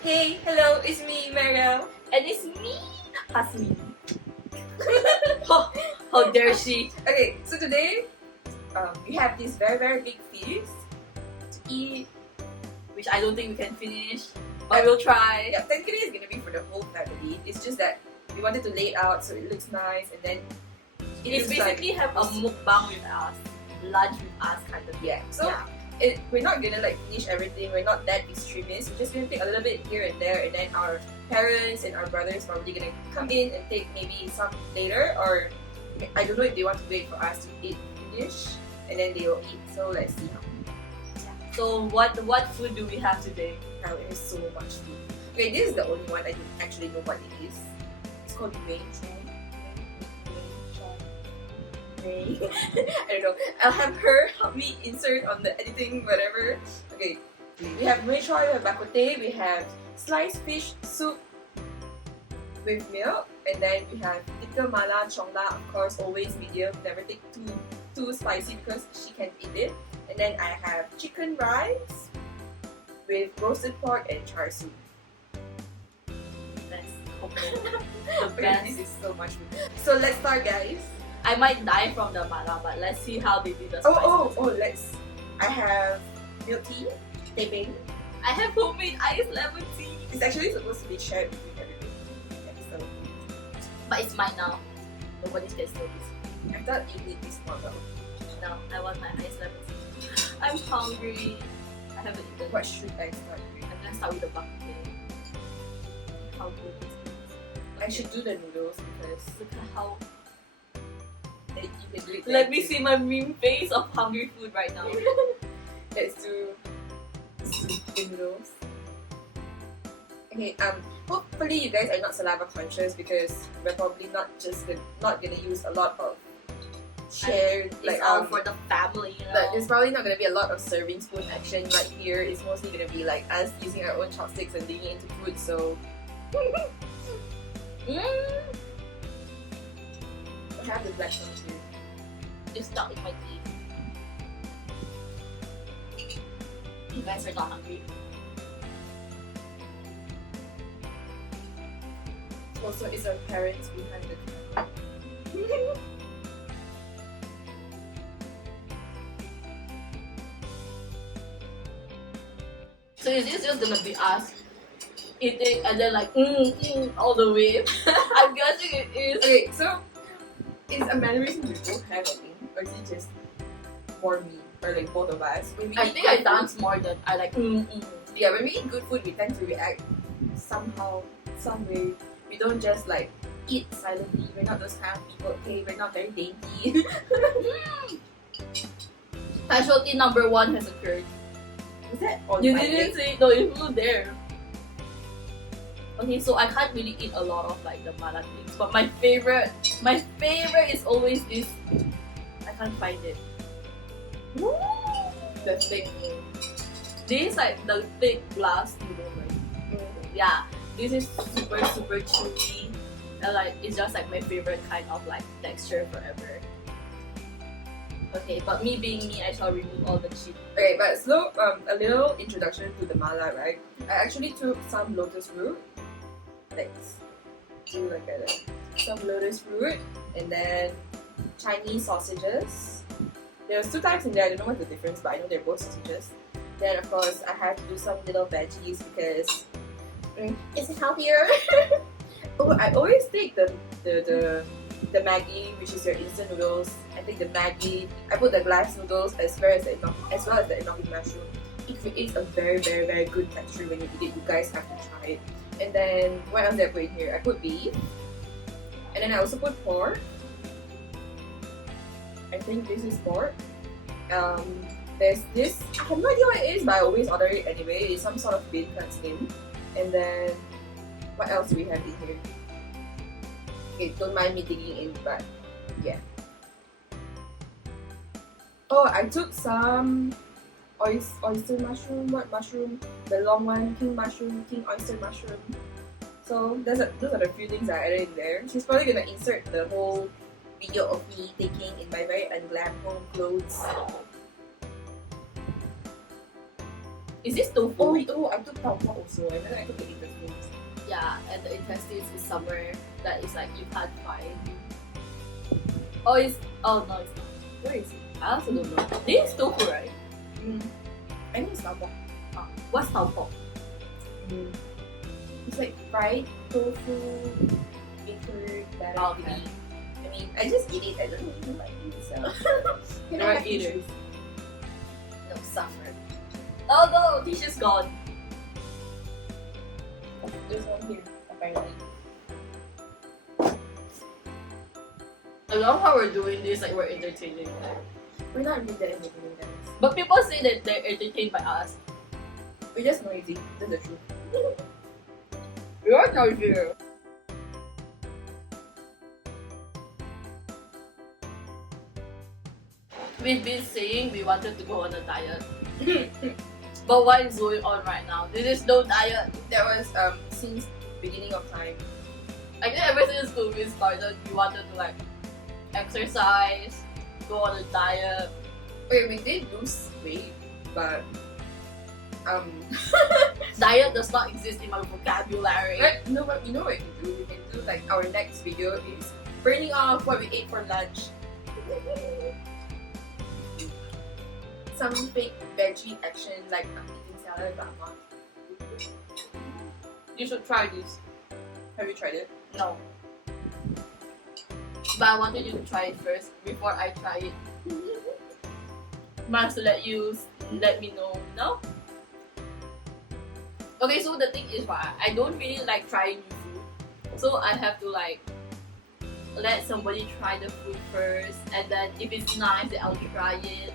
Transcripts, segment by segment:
Hey, hello, it's me, Meryl. And it's me, Hasmin. How dare she? Okay, so today we have this very big feast to eat. Which I don't think we can finish, but we'll try. Yeah, technically it's gonna be for the whole family. It's just that we wanted to lay it out so it looks nice, and then It's basically have a mukbang with us, lunch with us kind of. yeah. So we're not gonna like finish everything. We're not that extremist. We're just gonna take a little bit here and there, and then our parents and our brothers probably gonna come in and take maybe some later, or I don't know if they want to wait for us to eat finish and then they will eat. So let's see how. So what food do we have today? Now there's so much food. Okay, this is the only one I don't actually know what it is. It's called rain chai. I don't know. I'll have her help me insert on the editing, whatever. Okay, we have rain chai, we have bak kut teh, we have sliced fish soup with milk, and then we have tikka mala chongla, of course, always medium. Never take too spicy because she can't eat it. And then I have chicken rice with roasted pork and char siu. Best. The Okay, best. this is so much food. So let's start, guys. I might die from the mala, but let's see how they do the spices. Let's. I have milk tea, teh peng. I have homemade iced lemon tea. It's actually supposed to be shared with everybody. Yeah, so But it's mine now. Nobody's gonna steal this. I thought you need this one though. No, I want my iced lemon tea. I'm hungry. I haven't eaten. What should I start with? I'm gonna start with the bak kut teh. How good this is. I should do the noodles because Look at how. you can do it. Let me see my meme face of hungry food right now. Let's do the noodles. Okay, hopefully you guys are not saliva conscious because we're probably not gonna use a lot of shared It's like all for the family, you know. but there's probably not gonna be a lot of serving spoon action right here. It's mostly gonna be like us using our own chopsticks and digging into food, so I have the black one too. It's stuck in my teeth. You guys are not hungry. Also, it's our parents behind the camera. So is this just gonna be us eating and then like all the way? I'm guessing it is. Okay, so is a mannerism we both have, I think, or is it just for me or like both of us? When we I eat think I good dance more than I like. Yeah, when we eat good food, we tend to react somehow, some way. We don't just like eat silently. We're not those kind of people. Okay, we're not very dainty. Specialty number 1 has occurred. Was that on You my didn't leg? say no. It flew there. Okay, so I can't really eat a lot of like the mala things, but my favorite is always this. I can't find it. The thick. This is like the thick glass noodle, right? Yeah, this is super chewy, and like it's just like my favorite kind of like texture forever. Okay, but me being me, I shall remove all the chili. Okay, but so a little introduction to the mala, right? I actually took some lotus root. Let's do like some lotus root, and then Chinese sausages. There's 2 types in there. I don't know what's the difference, but I know they're both sausages. Then of course I have to do some little veggies because it's healthier. Oh, I always take the Maggi, which is your instant noodles. I take the Maggi. I put the glass noodles as well as the enoki mushroom. It creates a very good texture when you eat it. You guys have to try it. And then what else did I put in here? I put beef, and then I also put pork. I think this is pork. There's this. I have no idea what it is, but I always order it anyway. It's some sort of bean cut skin. And then what else do we have in here? Okay, don't mind me digging in, but yeah. Oh, I took some oyster mushroom. What mushroom? The long one, king mushroom, king oyster mushroom. So those are the few things I added in there. She's probably gonna insert the whole video of me taking in my very unglam home clothes. Is this tofu? Oh, I took tau also, and then I took the intestines. Yeah, and the intestines is somewhere that is like you can't find. Oh, no, it's not. Where is it? I also don't know. This is tofu, right? I think it's tau. What's taupo? It's like fried tofu, pickled, Oh, batter. okay. I mean, I just eat it. I don't really like it. So. You're an eater. No, suffer. Oh no, tissue's gone. There's one here, apparently. I love how we're doing this, like we're entertaining. We're not really that entertaining, guys. But people say that they're entertained by us. We're just noisy. That's the truth. You're noisy. We've been saying we wanted to go on a diet. But what is going on right now? This is no diet. That was since beginning of time. I think ever since COVID started, we wanted to like exercise, go on a diet. Okay, we did lose weight, but Diet does not exist in my vocabulary. right, no, but you know what we can do? We can do like our next video is burning off what we ate for lunch. Some fake veggie action like eating salad, but not. You should try this. Have you tried it? No. But I wanted you to try it first before I try it. Must let me know. No? Okay, so the thing is, right, I don't really like trying new food. So I have to like let somebody try the food first, and then if it's nice, then I'll try it.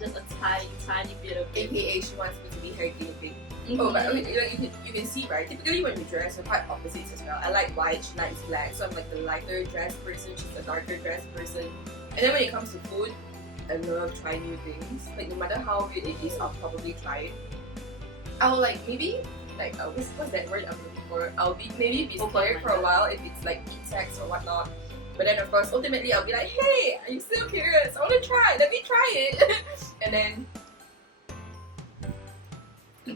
Just a tiny bit of it. AKA she wants me to be her guinea pig. Mhm. Oh, but okay, you can see, right? Typically when we dress, we're quite opposites as well. I like white, she likes black, so I'm like the lighter dressed person, she's the darker dressed person. And then when it comes to food, I love trying new things. Like no matter how weird it is, I'll probably try it. I'll like maybe like what's that word I'm looking for? I'll be maybe be scared for a while if it's like insects or whatnot. But then of course ultimately I'll be like, hey, I'm still curious, I wanna try, let me try it. And then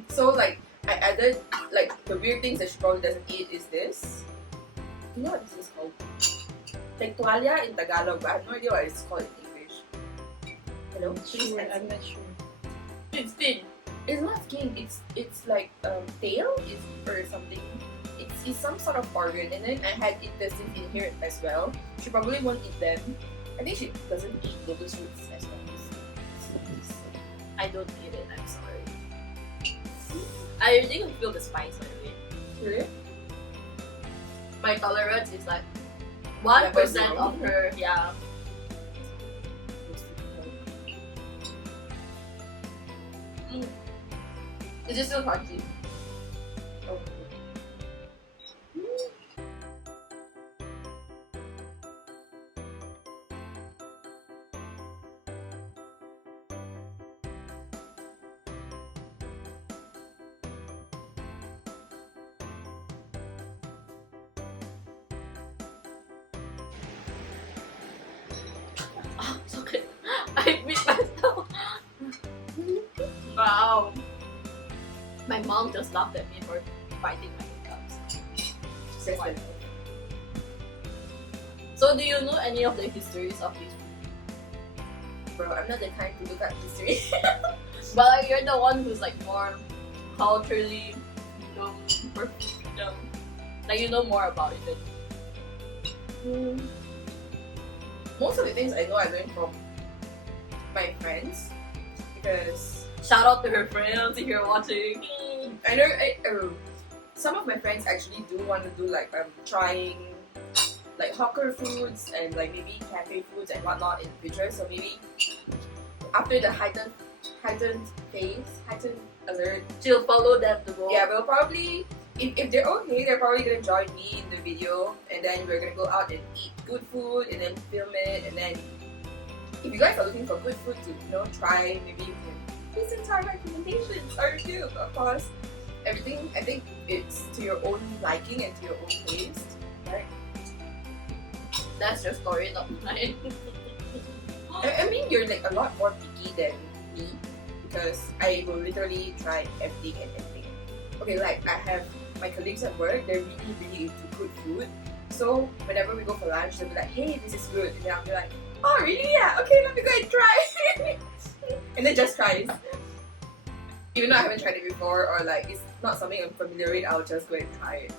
so like I added like the weird things that she probably doesn't eat is this. You know what this is called? Like tualia in Tagalog, but I have no idea what it's called in English. Hello? Please answer. I'm not sure. It's thin. It's not skin, it's like tail is or something. It's some sort of organ, and then I had intestines in here as well. She probably won't eat them. I think she doesn't eat lotus roots as well. I don't eat it, I'm sorry. I really can feel the spice by the way. Really? My tolerance is like 1% of her, yeah. Is it still crunchy? Oh. Oh, it's okay. I beat myself. Wow. My mom just laughed at me for biting my hiccups. Says Why? that. So do you know any of the histories of this? Bro, I'm not the kind to look at history. But like, you're the one who's like more culturally, like you know more about it than Most of the things I know I learned from my friends because shout out to her friends if you're watching. I know some of my friends actually do want to do like trying like hawker foods and like maybe cafe foods and whatnot in the future. So maybe after the heightened alert, She'll follow them to go. yeah, we'll probably if they're okay, they're probably gonna join me in the video, and then we're gonna go out and eat good food and then film it. And then if you guys are looking for good food to try, maybe you can listen to our recommendations or review. Of course, everything I think it's to your own liking and to your own taste, right? That's your story, not mine. I mean, you're like a lot more picky than me. because I will literally try everything and anything. Okay, like I have my colleagues at work, they're really into good food. So whenever we go for lunch, they'll be like, hey, this is good. And then I'll be like, oh really? Yeah, okay, let me go and try. And then just tries. Even though I haven't tried it before or like it's not something I'm familiar with, I'll just go and try it.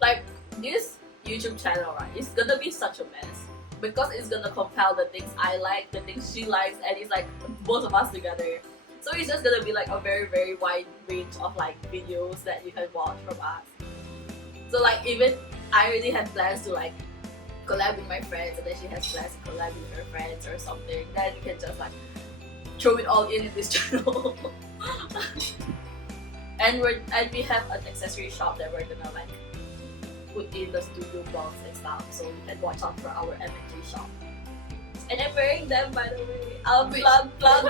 Like this YouTube channel, right? It's gonna be such a mess because it's gonna compile the things I like, the things she likes, and it's like both of us together. So it's just gonna be like a very wide range of like videos that you can watch from us. So like even I already had plans to like collab with my friends, and then she has plans to collab with her friends or something. Then you can just like throw it all in this channel. And we have an accessory shop that we're gonna like put in the studio box and stuff, so you can watch out for our M&G shop. And I'm wearing them, by the way. Plug.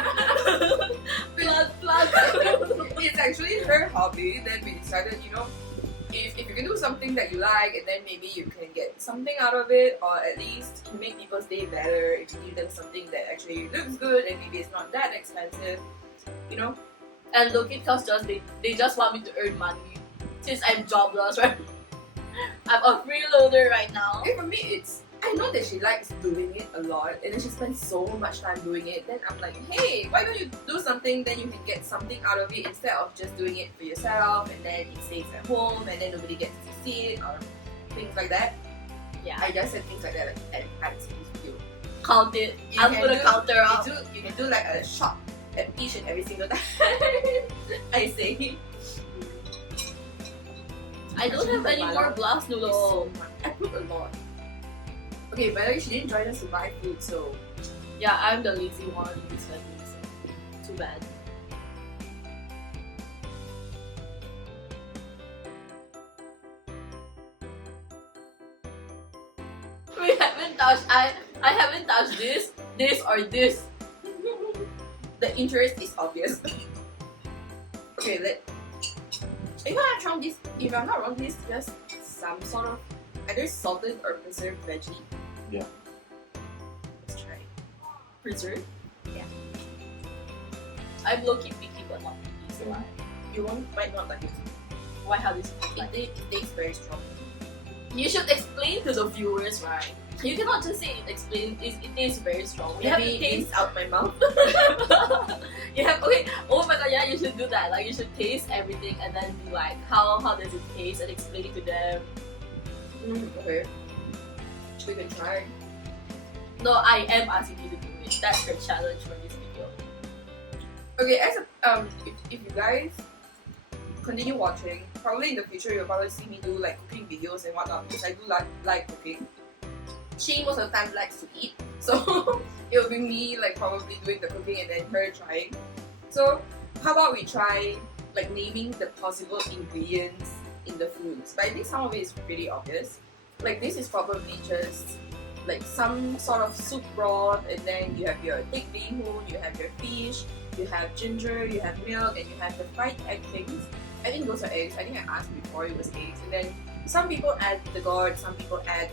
It's actually her hobby. Then we decided, if you can do something that you like, and then maybe you can get something out of it, or at least you make people's day better if you give them something that actually looks good and maybe it's not that expensive, And look, it costs just they just want me to earn money since I'm jobless, right? I'm a freeloader right now. Okay, for me, I know that she likes doing it a lot, and then she spends so much time doing it. Then I'm like, hey, why don't you do something? Then you can get something out of it instead of just doing it for yourself, and then it stays at home, and then nobody gets to see it or things like that. Yeah, I just said things like that like at this video. Count it. I'll put a counter up. You can do like a shot at each and every single time. I say. I don't have any more blast noodles. I put a lot. Okay, by the way, she didn't join us to buy food, so yeah, I'm the lazy one in this family, so too bad. We haven't touched. I haven't touched this or this. The interest is obvious. Okay, if I'm not wrong, this is just some sort of either salted or preserved veggie. Yeah. Let's try. Preserved? Yeah. I'm low-key picky but not picky, so You might not like it. why how this It tastes very strong. You should explain to the viewers, right? You cannot just say it tastes very strong. You have to Maybe taste it's out my mouth. You have okay. Oh my god, yeah, you should do that. Like you should taste everything and then be like, how does it taste, and explain it to them. Okay. We can try. No, I am asking you to do it. That's the challenge for this video. Okay, if you guys continue watching, probably in the future you'll probably see me do like cooking videos and whatnot because I do like cooking. She most of the time likes to eat, so it will be me like probably doing the cooking and then her trying. So how about we try like naming the possible ingredients in the foods? But I think some of it is pretty obvious. Like this is probably just like some sort of soup broth, and then you have your thick bihun, you have your fish, you have ginger, you have milk, and you have the fried egg things. I think those are eggs. I think I asked before it was eggs. And then some people add the gourd, some people add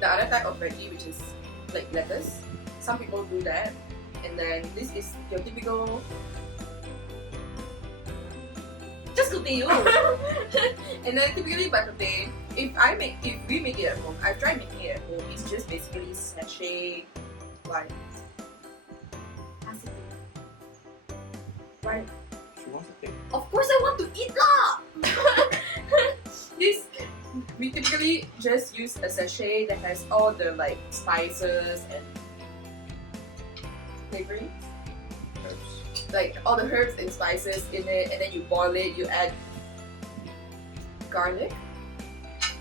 the other type of veggie, which is like lettuce. Some people do that. And then this is your typical just continue. And then typically bak kut teh, if we make it at home, I've tried making it at home. It's just basically sachet like right. She wants to take. Of course, I want to eat lah. We typically just use a sachet that has all the like spices and flavorings. Herbs. Like all the herbs and spices in it, and then you boil it, you add garlic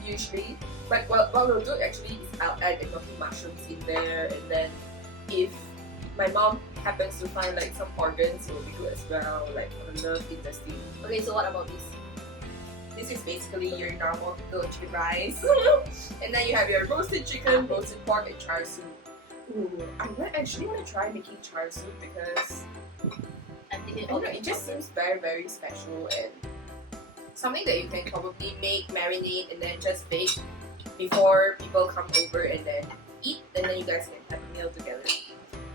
usually. But what we'll do actually is I'll add enoki mushrooms in there, and then if my mom happens to find like some organs, it will be good as well, like for the nerve intestine. Okay, so what about this? This is basically your normal typical chicken rice. And then you have your roasted chicken, roasted pork, and char siu. Ooh, I actually want to try making char siu because I'm thinking, I don't know, it just seems very special and something that you can probably make, marinate, and then just bake before people come over and then eat, and then you guys can have a meal together.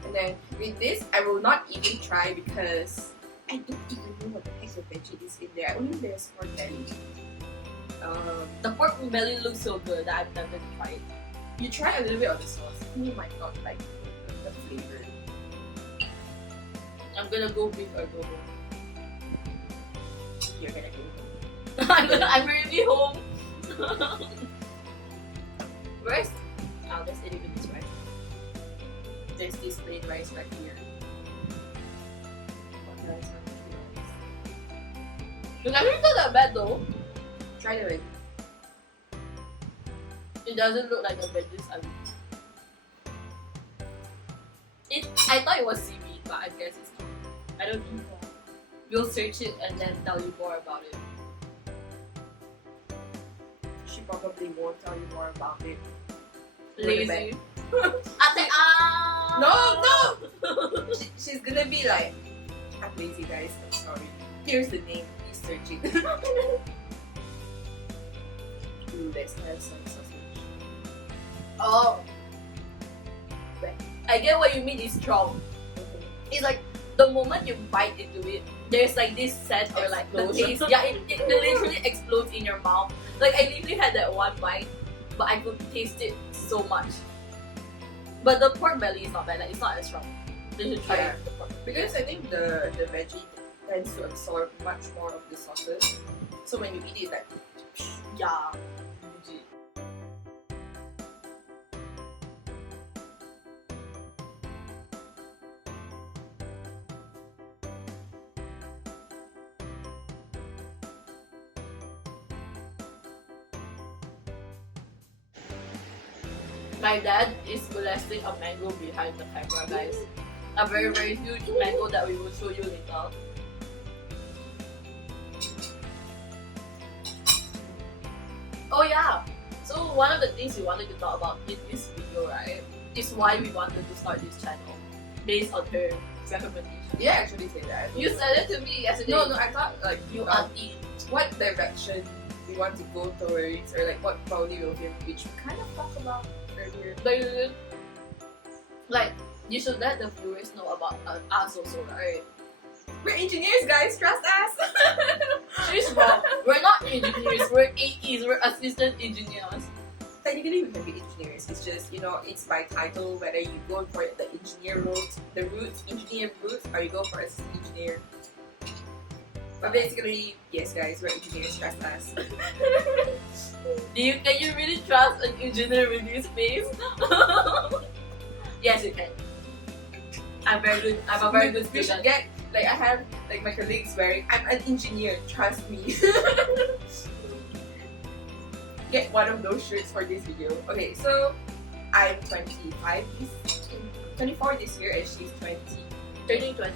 And And then with this, I will not even try because I don't even know what the heck the veggie is in there. I only know there's pork belly. The pork belly looks so good that I'm tempted to try it. You try a little bit of the sauce. You might not like the flavor. I'm gonna go big or go home. You're gonna go. I'm already home. Where's? Oh, there's itty bitty rice. There's this plain rice right here. What else? Look, I don't not that bad though. Try the veggie. It doesn't look like a veggie salad. I thought it was seaweed, but I guess it's not. I don't know. We'll search it and then tell you more about it. She probably won't tell you more about it. Lazy. Ate She's gonna be like, I'm lazy guys, I'm sorry. Here's the name, please search it. Ooh, let's have some sausage. Oh. I get what you mean is strong. It's like the moment you bite into it, there's like this scent or like the Explosion. taste. Yeah, it literally explodes in your mouth. Like I literally had that one bite, but I could taste it so much. But the pork belly is not bad. Like it's not as strong. You should try Yeah. the pork. Because I think the veggie tends to absorb much more of the sauces. So when you eat it, like, Yeah. My dad is blasting a mango behind the camera, guys. A very, very huge mango that we will show you later. Oh yeah! So one of the things we wanted to talk about in this video, right, is why we wanted to start this channel. Based on her recommendation. yeah, actually say that. You said it to me yesterday. No, I thought like You um, auntie. what direction we want to go towards, or like what probably will film, which we kind of talked about earlier. Like, you should let the viewers know about us also, right? We're engineers, guys. Trust us. She's wrong. We're not engineers. We're AEs. We're assistant engineers. Technically, we can be engineers. It's just, it's by title whether you go for the engineer route, engineer route, or you go for assistant engineer. But basically, yes, guys, we're engineers. Trust us. Can you really trust an engineer with this face? Yes, you can. I'm a very good We should student. get, like, I have, like, my colleagues wearing, I'm an engineer, trust me. Get one of those shirts for this video. Okay, so, I'm 24 this year, and she's 20. Turning 20.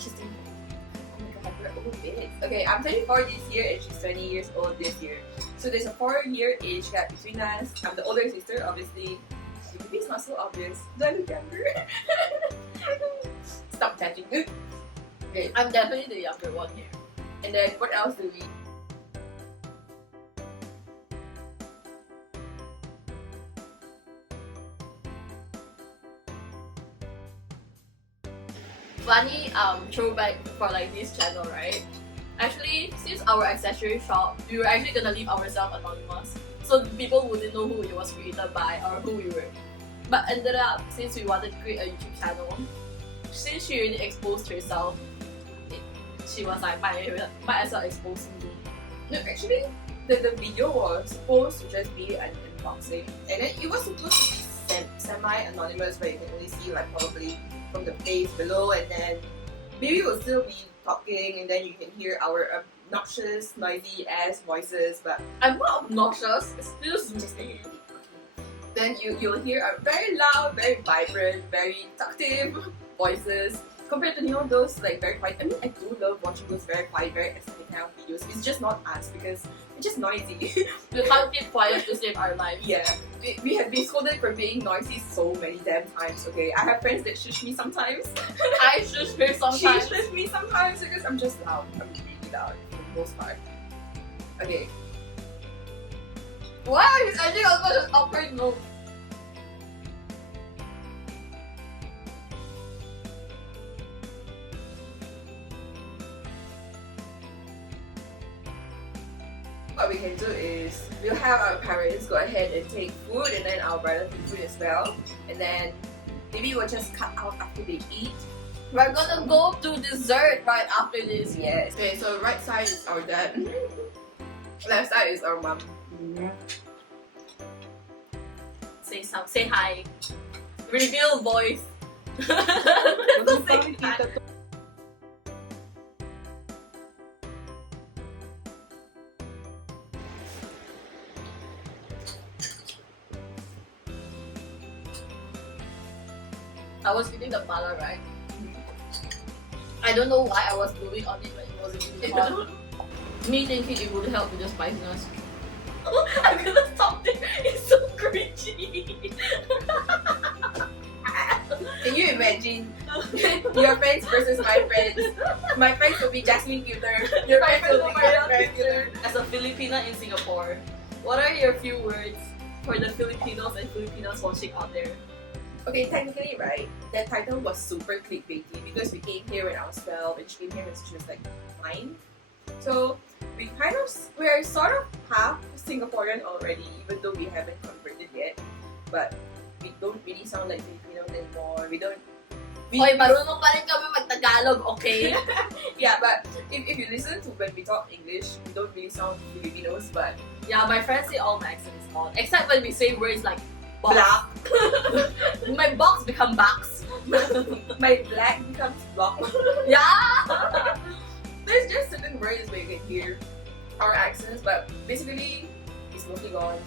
She's 20. Oh my god, we're old bits. Okay, I'm 24 this year, and she's 20 years old this year. So there's a 4-year age gap between us. I'm the older sister, obviously. Maybe it's not so obvious. Do I look younger? Stop touching. Okay, I'm definitely the younger one here. and then what else do we? Funny throwback for like this channel, right? Actually, since our accessory shop, we were actually gonna leave ourselves anonymous, so people wouldn't know who it was created by or who we were. But ended up, since we wanted to create a YouTube channel, since she already exposed herself, she was like, might as well expose me. No, actually, the video was supposed to just be an unboxing, and then it was supposed to be semi-anonymous, where you can only see like probably from the face below, and then maybe we'll still be talking, and then you can hear our obnoxious, noisy ass voices. But I'm not obnoxious, excuse me. just then you'll hear our very loud, very vibrant, very talkative voices. Compared to those like very quiet. I mean, I do love watching those very quiet, very aesthetic kind of videos. It's just not us because it's just noisy. We can't keep quiet to save our lives. Yeah, we have been scolded for being noisy so many damn times. Okay, I have friends that shush me sometimes. I shush her She sometimes. shushes me sometimes because I'm just loud. I'm really loud for the most part. Okay, Why are you ending on such an awkward note? what we can do is we'll have our parents go ahead and take food, and then our brother take food as well, and then maybe we'll just cut out after they eat. We're gonna go to dessert right after this. Yes. Okay, so right side is our dad, left side is our mom. Say hi. Reveal voice. Say hi. I was eating the mala, right? I don't know why I was gluing on it when it wasn't really hot. Me thinking it would help with the spiciness. I'm gonna stop there. It's so cringy. Can you imagine your friends versus my friends? My friends will be Jasmine Cuter. Your My friends will be friends will be Jasmine Cuter. As a Filipina in Singapore, what are your few words for the Filipinos and Filipinas watching out there? Okay, technically, right, that title was super clickbaity because we came here when I was 12 and she came here when she was like 9. So we're sort of half Singaporean already, even though we haven't converted yet. But we don't really sound like Filipinos anymore. Hoy, marunong pa rin kami mag-Tagalog, okay? Yeah, but if you listen to when we talk English, we don't really sound Filipinos, but Yeah, my friends say all my accent is odd. Except when we say words like box. black. My box become box. My black becomes block. Yeah! There's just certain words where you can hear our accents, but basically, it's mostly gone.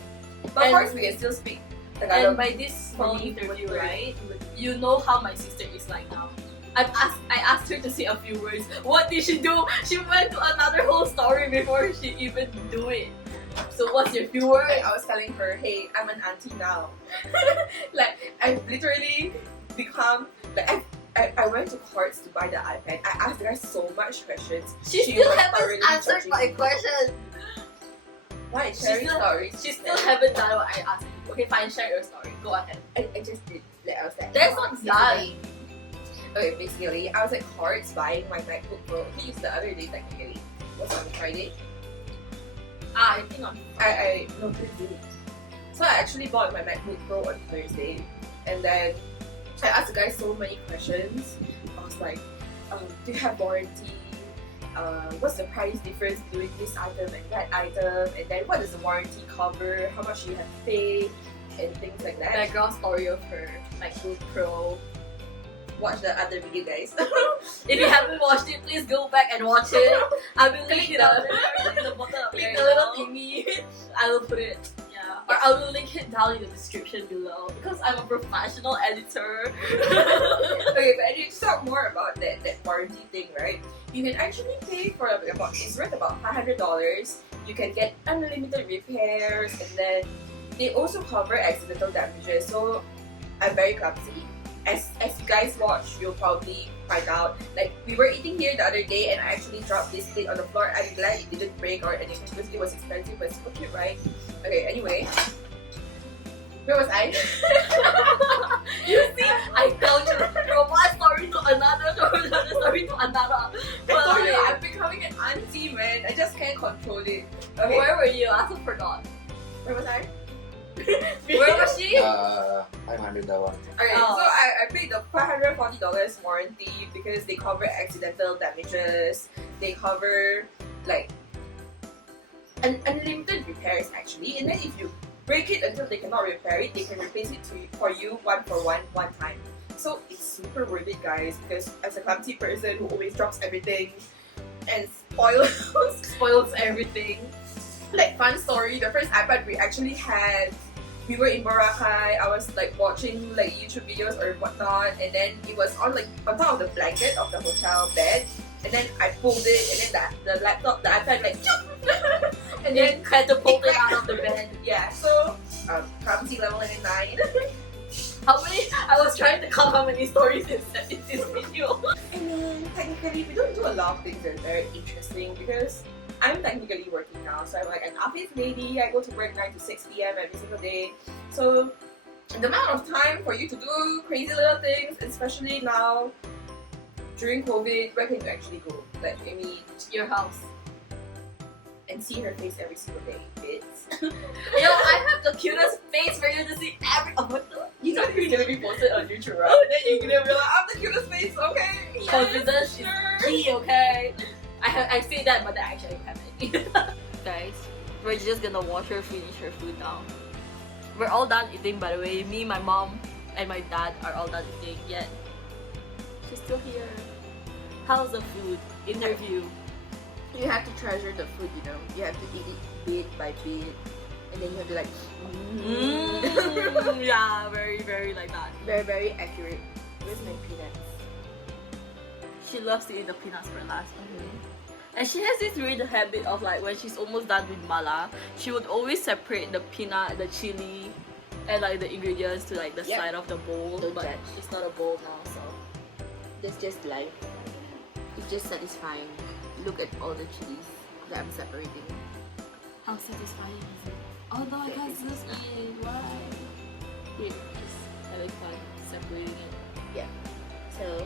But of And- course, we can still speak And Tagalog. by this small interview, Word. right, you know how my sister is like now. I asked her to say a few words. What did she do? She went to another whole story before she even do it. So what's your few words? I was telling her, hey, I'm an auntie now. Like, I've literally become, like, I went to Courts to buy the iPad. I asked her so much questions. She She still was haven't thoroughly answered judging my me. question. Why? She Sharing still- stories. She still haven't done what I asked her. Okay, fine, share your story. Go ahead. I just did. Like, I was like, That's not yesterday. Okay, basically, I was at Courts buying my MacBook Pro. He used the other day, technically. Was on Friday. I think on I no Thursday. So I actually bought my MacBook Pro on Thursday, and then I asked the guy so many questions. I was like, do you have warranty? What's the price difference between this item and that item? And then what does the warranty cover? How much do you have to pay? And things like that. background story of her MacBook Pro. Watch the other video, guys. If you haven't watched it, please go back and watch it. I will link it down in the bottom of Click the the little little thingy. I will put it. Yeah. Or I will link it down in the description below because I'm a professional editor. Okay, but anyway, to talk more about that warranty thing, right? You can actually pay for it's worth about $500. You can get unlimited repairs, and then they also cover accidental damages. So I'm very clumsy. As you guys watch, you'll probably find out. Like, we were eating here the other day, and I actually dropped this plate on the floor. I'm glad it didn't break or anything because it was expensive, but it's so cute, right? Okay, anyway. Where was I? You see, I tell you from one story to another, from another story to another. I told you, I'm becoming an auntie, man. I just can't control it. Okay, Where were you? I also forgot. where was I? Where was she? 500 that one. Okay, Oh. so I paid the $540 warranty because they cover accidental damages. They cover like unlimited repairs actually, and then if you break it until they cannot repair it, they can replace it for you one for one time. So it's super worth it, guys, because as a clumsy person who always drops everything and Spoils everything. like, fun story, the first iPad we actually had, we were in Boracay. I was like watching like YouTube videos or whatnot, and then it was on top of the blanket of the hotel bed, and then I pulled it, and then the iPad like and then Catapulted out of the bed. yeah, so clumsy level 9. How many? I was trying to count how many stories in this video. And then technically we don't do a lot of things that are very interesting because I'm technically working now, so I'm like an office lady. I go to work 9 to 6 p.m. every single day. So the amount of time for you to do crazy little things, especially now during COVID, where can you actually go? Like, I mean, Your house. and see her face every single day. It's Yo, I have the cutest face for you to see every. Oh, what the? you know who's gonna be posted on YouTube, right? And then you're gonna be like, I'm the cutest face, okay? Confidence is sure. key, okay? I say that, but I actually don't have it. Guys, we're just gonna watch her finish her food now. We're all done eating, by the way. Me, my mom, and my dad are all done eating. Yet she's still here. How's the food? Interview. You have to treasure the food, you know. You have to eat it bit by bit, and then you have to like, Yeah, very, very like that. very, very accurate. Where's my peanuts? She loves to eat the peanuts for last. And she has this weird habit of like when she's almost done with mala, she would always separate the peanut, the chili, and like the ingredients to like the Yep. side of the bowl. Don't But judge. it's not a bowl now, so. That's just life. It's just satisfying. Look at all the chilies that I'm separating. How satisfying is it? Oh no, I can't just eat it. Why? Here, just having fun separating it. So,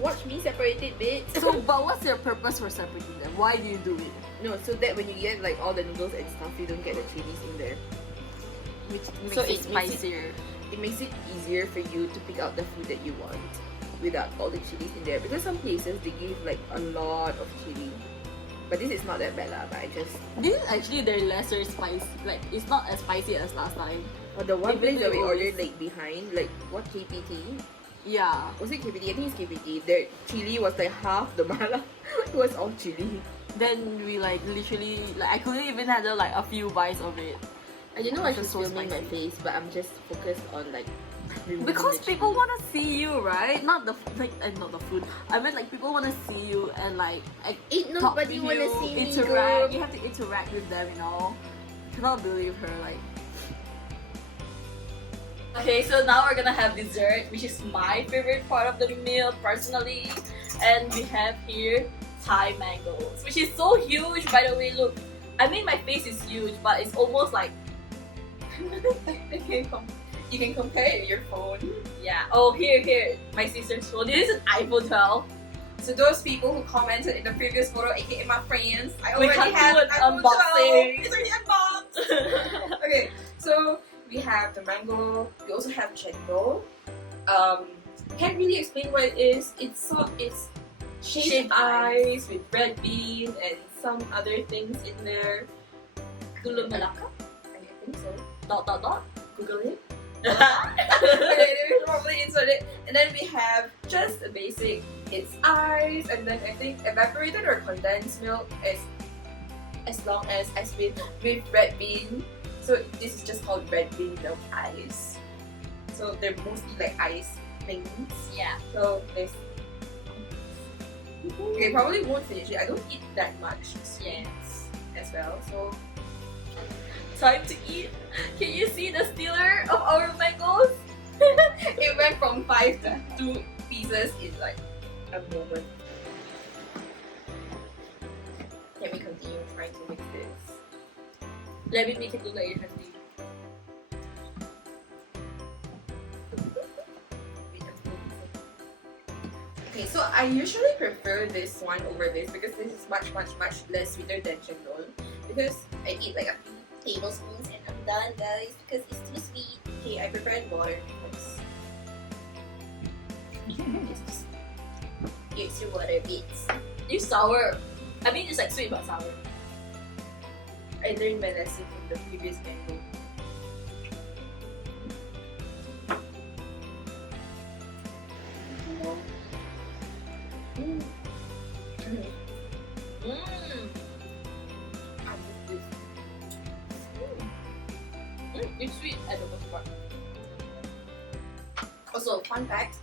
watch me separate it, bitch. So, but what's your purpose for separating them? Why do you do it? No, so that when you get like all the noodles and stuff, you don't get the chilies in there. Which makes So it it's spicier. It makes it easier for you to pick out the food that you want without all the chilies in there. Because some places they give like a lot of chili. But this is not that bad lah, but I just... This is actually their lesser spice. Like, it's not as spicy as last time. Oh, the one Even place that we though ordered like behind, like what, KPT? Yeah. Was it KPT? I think it's KPT. Their chili was like half the mala. It was all chili. Then we like literally, like I couldn't even handle like a few bites of it. I don't know why It's she's so filming my spicy. face, but I'm just focused on like removing Because the people chili. want to see you, right? Not the not the food. I mean, like people want to see you and like Ain't talk to nobody you, wanna see me, interact. girl. You have to interact with them, you know. Cannot believe her, like. Okay, so now we're gonna have dessert, which is my favorite part of the meal personally, and we have here Thai mangoes, which is so huge. By the way, look. I mean, my face is huge, but it's almost like. You can compare it with your phone. Yeah. Oh, here. My sister's phone. This is an iPhone 12. So those people who commented in the previous photo, aka my friends, I We already can't have do an iPhone 12. unboxing. It's already unboxed. Okay, so we have the mango. We also have chendol. Can't really explain what it is. It's shaved Shaved ice with red bean and some other things in there. Gula Melaka? I think so. Dot. Google it. Okay, we probably insert it. And then we have just a basic, it's ice, and then I think evaporated or condensed milk as long as ice cream with red bean. So this is just called red bean milk ice. So they're mostly like ice things. Yeah. So there's okay, probably won't finish it. I don't eat that much sweets as well. So Time to eat. Can you see the stealer of our mangoes? it went from 5 to 2 pieces in like a moment. Can we continue trying to mix this? Let me make it look like it has to. Okay, so I usually prefer this one over this because this is much less sweeter than chendol. Because I eat like a few tablespoons and I'm done, guys, because it's too sweet. Okay, I prepared water because it's your water bits. It's sour. I mean, it's like sweet but sour. I learned my lesson from the previous mango. Mmm. It's sweet at the most part. Also, fun fact,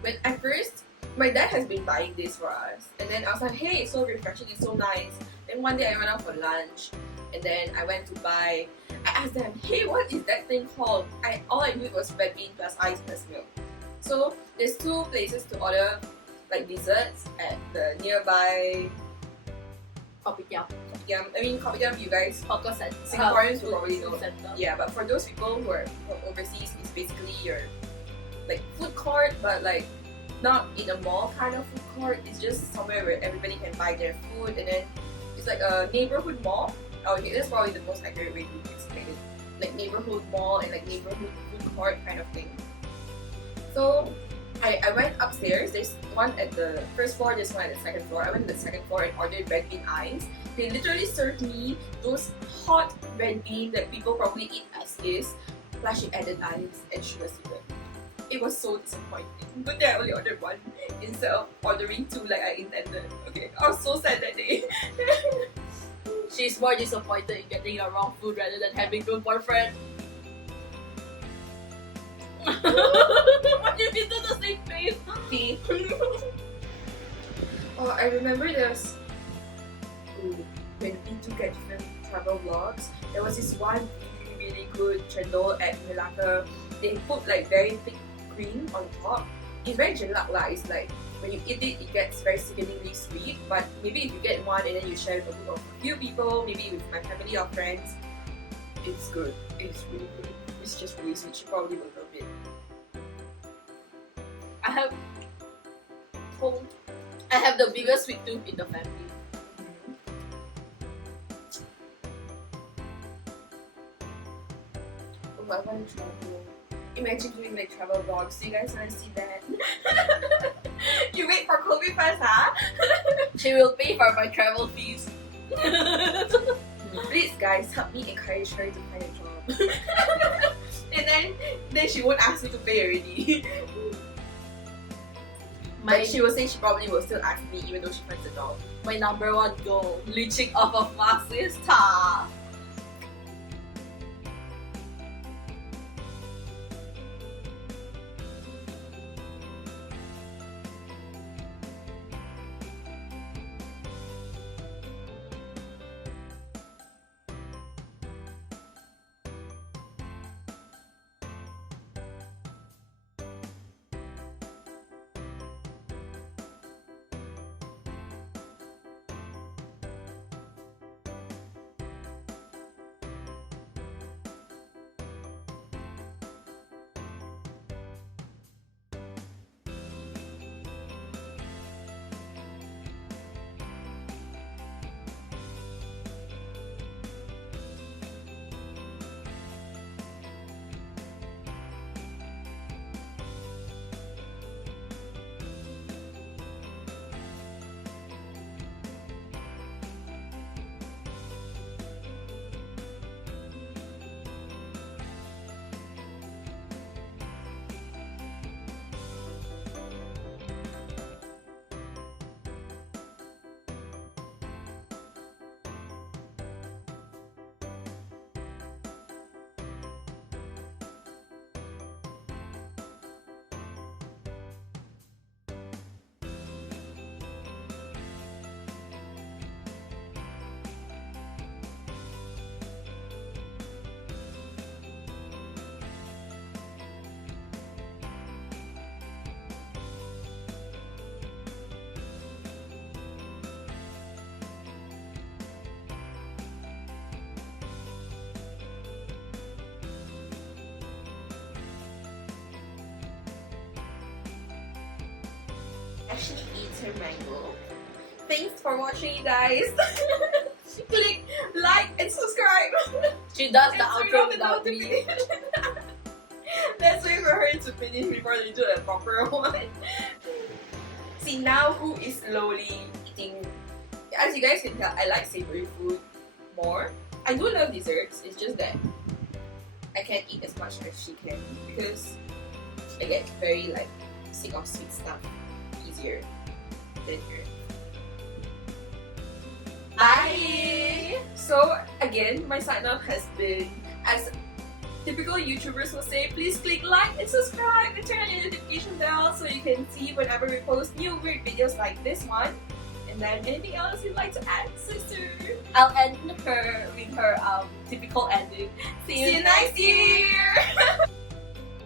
when at first, my dad has been buying this for us. And then I was like, hey, it's so refreshing, it's so nice. Then one day I went out for lunch. And then I went to buy, I asked them, hey, what is that thing called? All I knew was red bean plus ice plus milk. So there's 2 places to order like desserts at the nearby Kopitiam. kopitiam. I mean, kopitiam, you guys, Hawker center. Singaporeans will probably food know. center. Yeah, but for those people who are from overseas, it's basically your like food court, but like not in a mall kind of food court. It's just somewhere where everybody can buy their food, and then it's it's like a neighborhood mall. Oh, okay, that's probably the most accurate way to explain it. Like neighborhood mall and like neighborhood food court kind of thing. So I went upstairs. There's one at the first floor, there's one at the second floor. I went to the second floor and ordered red bean eyes. They literally served me those hot red bean that people probably eat as is, plus she added ice and sugar syrup. It was so disappointing. But then I only ordered one instead of ordering two like I intended. Okay, I was so sad that day. She's more disappointed in getting the wrong food rather than having good boyfriend. What you did to the same face? See? Oh, I remember when we took at different travel vlogs, there was this one really good chendol at Malacca. They put like very thick cream on top. It's very jelak lah. It's like when you eat it, it gets very sickeningly sweet. But maybe if you get one and then you share it with a few people, maybe with my family or friends, it's good. It's really good. It's just really sweet. She probably will love it. I have the biggest sweet tooth in the family. Oh, I want to travel. Imagine doing like travel vlogs. Do you guys want to see that? You wait for COVID first, huh? She will pay for my travel fees. Please, guys, help me encourage her to find a job. And then she won't ask me to pay already. But she will say she probably will still ask me even though she finds a job. My number one goal, leeching off of my sister. Actually eats her mango. Thanks for watching, guys. Click like and subscribe. She does the And turn outro on the without me. notification. Let's wait for her to finish before they do a proper one. See, now who is slowly eating? As you guys can tell, I like savory food more. I do love desserts. It's just that I can't eat as much as she can because I get very like sick of sweet stuff easier than her. Bye! So again, my sign up has been, as typical YouTubers will say, please click like and subscribe and turn on the notification bell so you can see whenever we post new weird videos like this one. And then anything else you'd like to add, sister? I'll end her with her typical ending. See you next year!